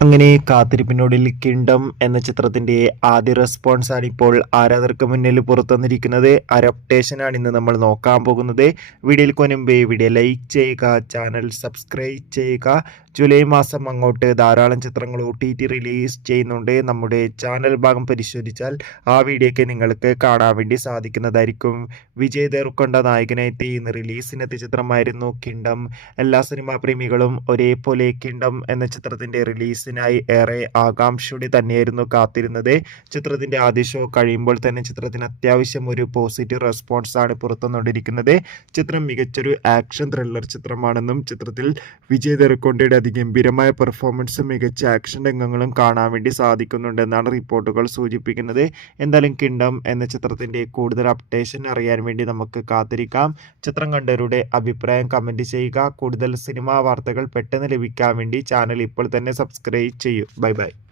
അങ്ങനെ കാത്തിരിപ്പിനൊടുവിൽ കിങ്ഡം എന്ന ചിത്രത്തിന്റെ ആദ്യ റെസ്പോൺസ് ആണ് ഇപ്പോൾ ആരാധകർക്ക് മുന്നിൽ പുറത്തുവന്നിരിക്കുന്നത്. അപ്ഡേഷൻ ആണ് ഇന്ന് നമ്മൾ നോക്കാൻ പോകുന്നത്. വീഡിയോയിൽ മുൻപേ വീഡിയോ ലൈക്ക് ചെയ്യുക, ചാനൽ സബ്സ്ക്രൈബ് ചെയ്യുക. ജൂലൈ മാസം അങ്ങോട്ട് ധാരാളം ചിത്രങ്ങൾ OTT റിലീസ് ചെയ്യുന്നുണ്ട്. നമ്മുടെ ചാനൽ ഭാഗം പരിശോധിച്ചാൽ ആ വീഡിയോയ്ക്ക് നിങ്ങൾക്ക് കാണാൻ വേണ്ടി സാധിക്കുന്നതായിരിക്കും. വിജയ് ദേവരകൊണ്ട നായകനായി ഇന്ന് റിലീസിനെത്തിയ ചിത്രമായിരുന്നു കിങ്ഡം. എല്ലാ സിനിമാ പ്രേമികളും ഒരേപോലെ കിങ്ഡം എന്ന ചിത്രത്തിന്റെ റിലീസിനായി ഏറെ ആകാംക്ഷയോടെ തന്നെയായിരുന്നു കാത്തിരുന്നത്. ചിത്രത്തിന്റെ ആദ്യ ഷോ കഴിയുമ്പോൾ തന്നെ ചിത്രത്തിന് അത്യാവശ്യം ഒരു പോസിറ്റീവ് റെസ്പോൺസ് ആണ് പുറത്തുവന്നുകൊണ്ടിരിക്കുന്നത്. ചിത്രം മികച്ചൊരു ആക്ഷൻ ത്രില്ലർ ചിത്രമാണെന്നും ചിത്രത്തിൽ വിജയ് ദേവരകൊണ്ടയുടെ അതിഗംഭീരമായ പെർഫോമൻസും മികച്ച ആക്ഷൻ രംഗങ്ങളും കാണാൻ വേണ്ടി സാധിക്കുന്നുണ്ടെന്നാണ് റിപ്പോർട്ടുകൾ സൂചിപ്പിക്കുന്നത്. എന്തായാലും കിങ്ഡം എന്ന ചിത്രത്തിന്റെ കൂടുതൽ അപ്ഡേഷൻ അറിയാൻ വേണ്ടി നമുക്ക് കാത്തിരിക്കാം. ചിത്രം കണ്ടവരുടെ അഭിപ്രായം കമന്റ് ചെയ്യുക. കൂടുതൽ സിനിമാ വാർത്തകൾ പെട്ടെന്ന് ലഭിക്കാൻ വേണ്ടി ചാനൽ ഇപ്പോൾ തന്നെ സബ്സ്ക്രൈബ് ചെയ്യൂ. Bye bye.